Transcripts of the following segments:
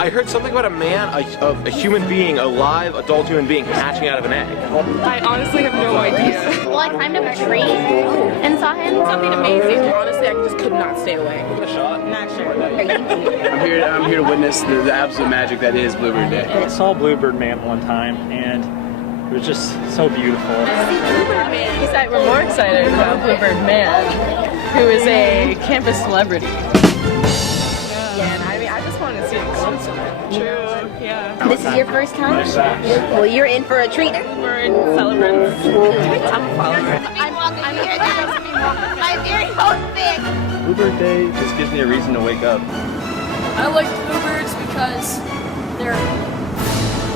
I heard something about a man, a human being, a live adult human being hatching out of an egg. I honestly have no idea. Well, I climbed up a tree and saw him. Something amazing. Honestly, I just could not stay away. A shot? Not sure. I'm here to witness the absolute magic that is Bluebird Day. I saw Bluebird Man one time, and it was just so beautiful. Bluebird Man. We're more excited about Bluebird Man, who is a campus celebrity. Yeah, and I just wanted to see the concert. True, yeah. This is your first time? Well, you're in for a treat. Bluebird celebrants. I'm a follower. I'm here guys. I'm very homesick. Bluebird Day just gives me a reason to wake up. I like bluebirds because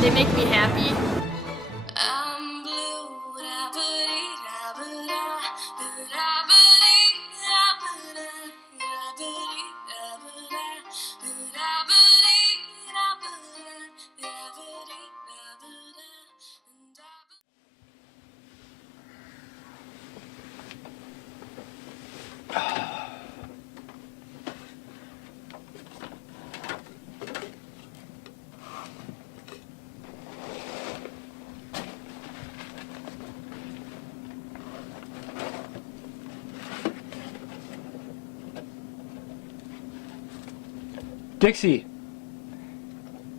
they make me happy. I'm blue. Dixie,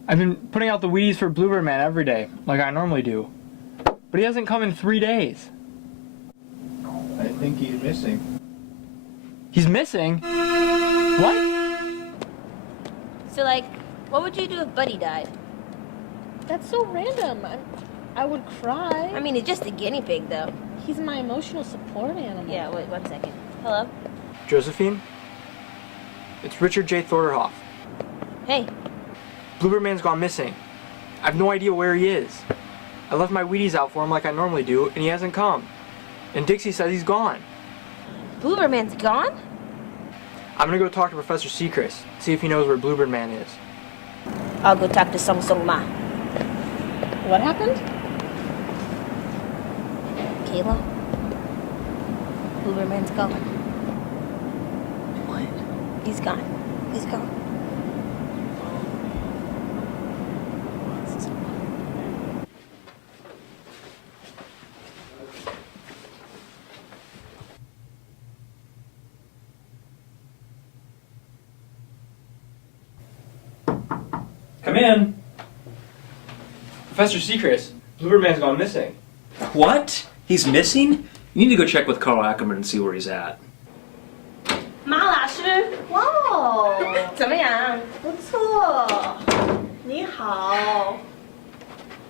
I've been putting out the weeds for Bluebird Man every day, like I normally do. But he hasn't come in 3 days. I think he's missing. He's missing? What? So, like, what would you do if Buddy died? That's so random. I would cry. I mean, he's just a guinea pig, though. He's my emotional support animal. Yeah, wait 1 second. Hello? Josephine? It's Richard J. Thorderhoff. Hey. Bluebird Man's gone missing. I have no idea where he is. I left my Wheaties out for him like I normally do, and he hasn't come. And Dixie says he's gone. Bluebird Man's gone? I'm gonna go talk to Professor Seacrest, see if he knows where Bluebird Man is. I'll go talk to Song Song Ma. What happened? Kayla? Bluebird Man's gone. What? He's gone. He's gone. Come in. Professor Seacrest, Bluebird Man's gone missing. What? He's missing? You need to go check with Carl Ackerman and see where he's at. 马老师，哇哦，怎么样？不错。你好。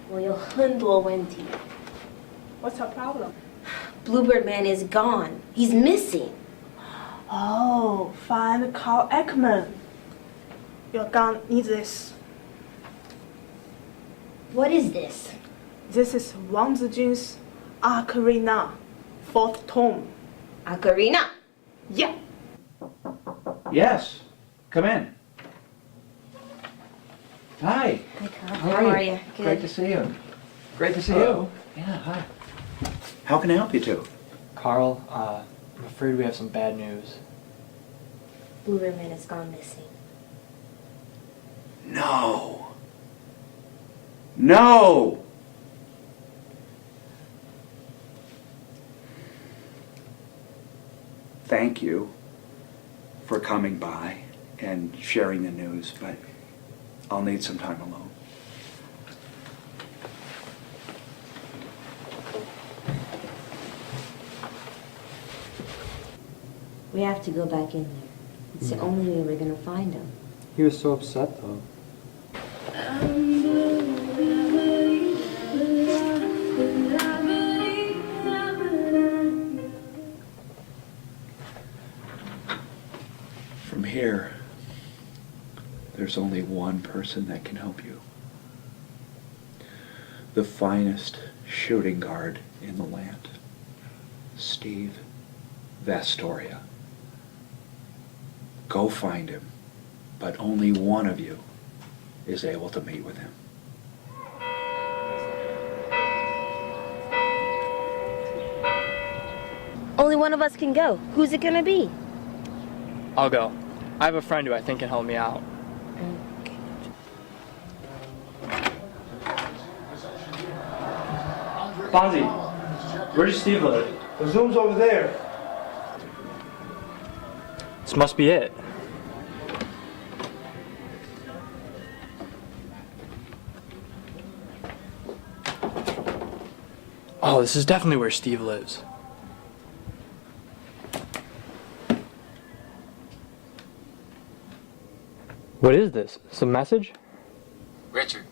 我有很多问题。 What's your problem? Bluebird Man is gone. He's missing. Oh, find Carl Ekman. You're gonna need this. What is this? This is Wang Zijun's Ocarina, 4th tome. Ocarina. Yeah. Yes. Come in. Hi. Hi, Carl. How are you? Good. Great to see you. Great to see Hello. you. Yeah, hi. How can I help you two? Carl, I'm afraid we have some bad news. Bluebird Man has gone missing. No. No. Thank you for coming by and sharing the news, but I'll need some time alone. We have to go back in there. It's the only way we're gonna find him. He was so upset, though. From here, there's only one person that can help you. The finest shooting guard in the land, Steve Vastoria. Go find him, but only one of you is able to meet with him. Only one of us can go. Who's it gonna be? I'll go. I have a friend who I think can help me out. Fonzie, where does Steve live? The zoom's over there. This must be it. Oh, this is definitely where Steve lives. What is this? Some message? Richard,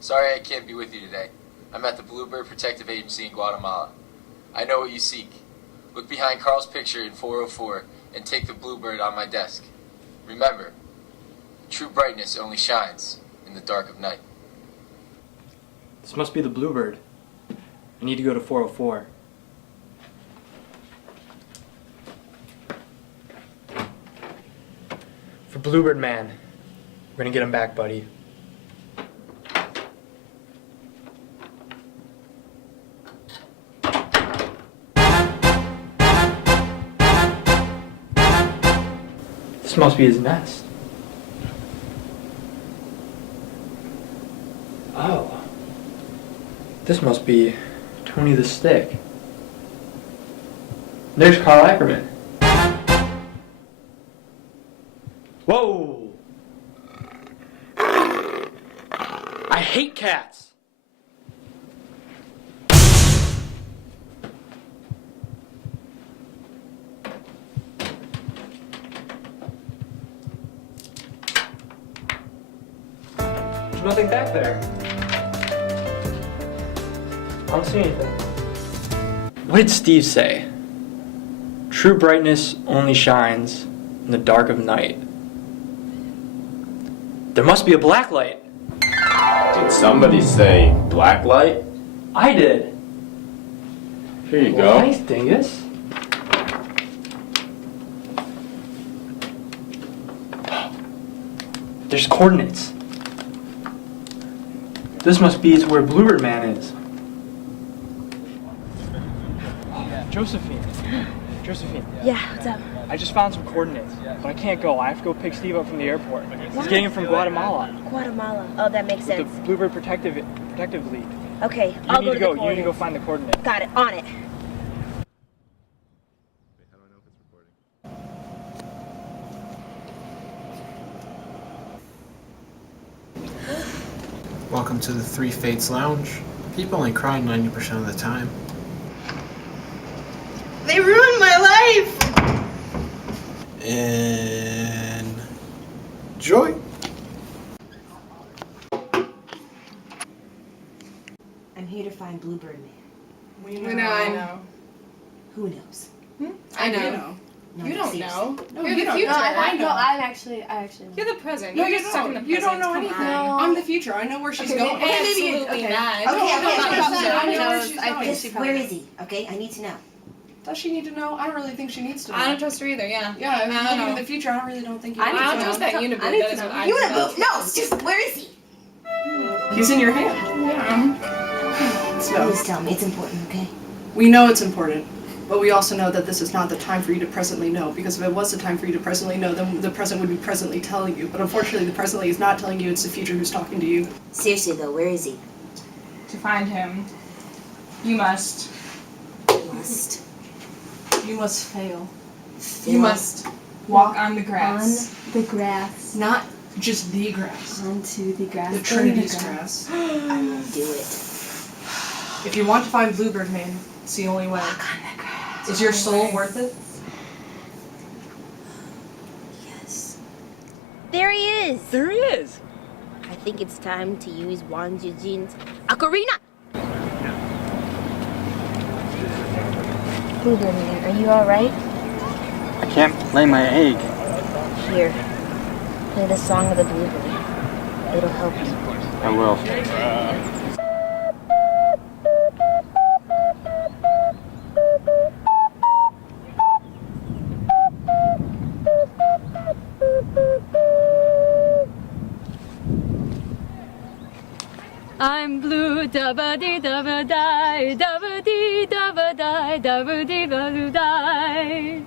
sorry I can't be with you today. I'm at the Bluebird Protective Agency in Guatemala. I know what you seek. Look behind Carl's picture in 404 and take the Bluebird on my desk. Remember, true brightness only shines in the dark of night. This must be the Bluebird. I need to go to 404. For Bluebird Man. We're gonna get him back, buddy. This must be his nest. Oh. This must be Tony the Stick. There's Carl Ackerman. Whoa! I hate cats! There's nothing back there. I don't see anything. What did Steve say? True brightness only shines in the dark of night. There must be a black light. Did somebody say black light? I did. Here you go. Nice, dingus. There's coordinates. This must be where Bluebird Man is. Josephine. Josephine. Yeah, what's up? I just found some coordinates, but I can't go. I have to go pick Steve up from the airport. He's getting him from Guatemala. Guatemala. Oh, that makes With sense. the Bluebird Protective League. Okay, You I'll need go to to go. the You need to go coordinates. find the coordinates. Got it. On it. Welcome to the Three Fates Lounge. People only cry 90% of the time. They ruined my life! Enjoy. I'm here to find Bluebird Man. We know. I know. Who knows? I know. No, You don't seriously. know. No, You're you the don't. future. No, I know. I actually know. You're the present. No, You're you just stuck in the don't. present. You don't know Come anything. on. I'm the future. I know where she's Okay, going. maybe Absolutely okay. not. Okay, Don't okay, know okay, about okay. that. I know where knows. she's I going. think Just where is he? Okay, I need to know. Does she need to know? I don't really think she needs to know. I don't trust her either. Yeah. Yeah, if I you're don't looking know. in the future, I really don't think you I need need to to know. know. Just that I Unibird. need That to is know. what I Unibird! No, it's just, where is he? He's in your hand. Yeah. Please tell me, it's important, okay? We know it's important, but we also know that this is not the time for you to presently know, because if it was the time for you to presently know, then the present would be presently telling you. But unfortunately, the presently is not telling you, it's the future who's talking to you. Seriously though, where is he? To find him, you must. Must. You must fail. Fail. You must walk on the grass. On the grass. Not just the grass. Onto the grass. The Trinity's grass. I will do it. If you want to find Bluebird Man, it's the only way. Walk on the grass. Is your soul worth it? Yes. There he is. There he is. I think it's time to use Wang Jijin's ocarina. Bluebird Man, are you all right? I can't lay my egg. Here, play the song of the Bluebird. It'll help you. I will. I'm blue, dabba dee dabba die, dabba dee dabba die, dabba dee dabba die.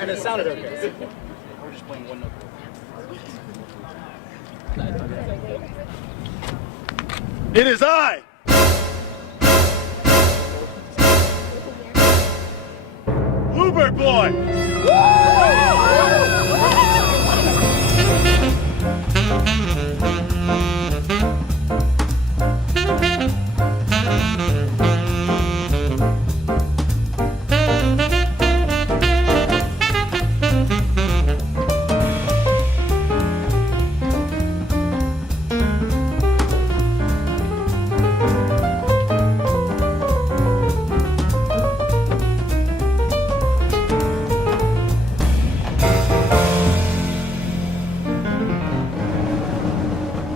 And it sounded okay. We're just playing one note. It is I! Bluebird boy!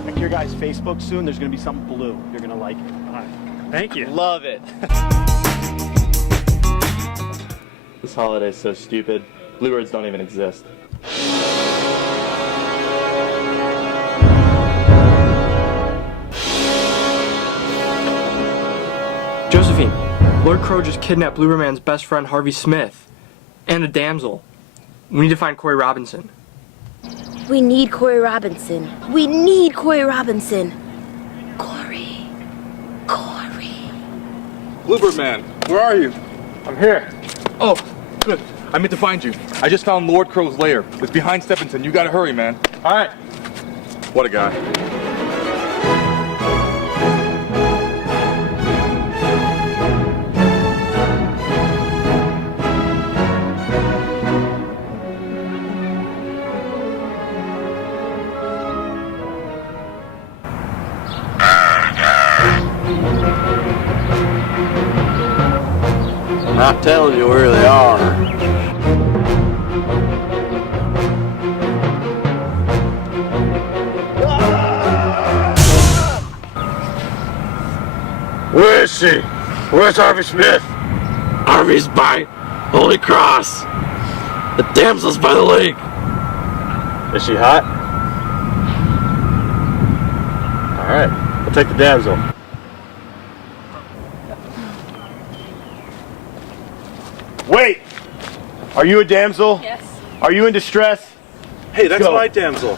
Check your guys' Facebook soon. There's gonna be something blue. You're gonna like it. Thank you. Love it. This holiday's so stupid. Bluebirds don't even exist. Josephine, Lord Crow just kidnapped Bluebird Man's best friend Harvey Smith and a damsel. We need to find Corey Robinson. We need Corey Robinson. We need Corey Robinson. Bluebird Man, where are you? I'm here. Oh, good. I meant to find you. I just found Lord Crow's lair. It's behind Stephenson. You gotta hurry, man. All right. What a guy. I'm not telling you where they are. Where is she? Where's Harvey Smith? Harvey's by Holy Cross. The damsel's by the lake. Is she hot? All right, we'll take the damsel. Wait! Are you a damsel? Yes. Are you in distress? Hey, that's Go. my damsel.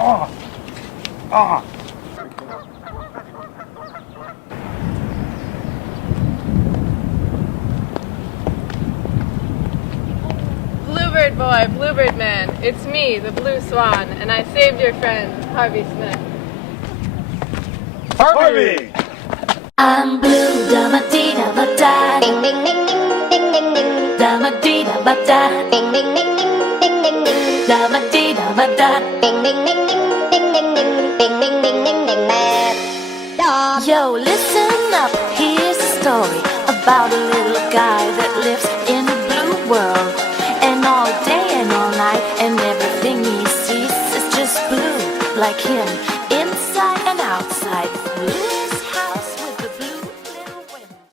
Ah! Ah! Bluebird boy, Bluebird man, it's me, the Blue Swan, and I saved your friend, Harvey Smith. Harvey! I'm blue, da-ma-dee, da-ba-da. Ding, ding, ding, ding, ding, ding, ding. Da-ma-dee, da-ba-da. Ding, ding, ding, ding, ding, ding, ding. Da-ma-dee, da-ba-da. Ding, ding, ding, ding, ding, ding, ding. Ding, ding, ding, ding, ding, ding. Yo, listen up, here's a story about a little guy that lives in a blue world. And all day and all night, and everything he sees is just blue, like him, inside and outside. Blue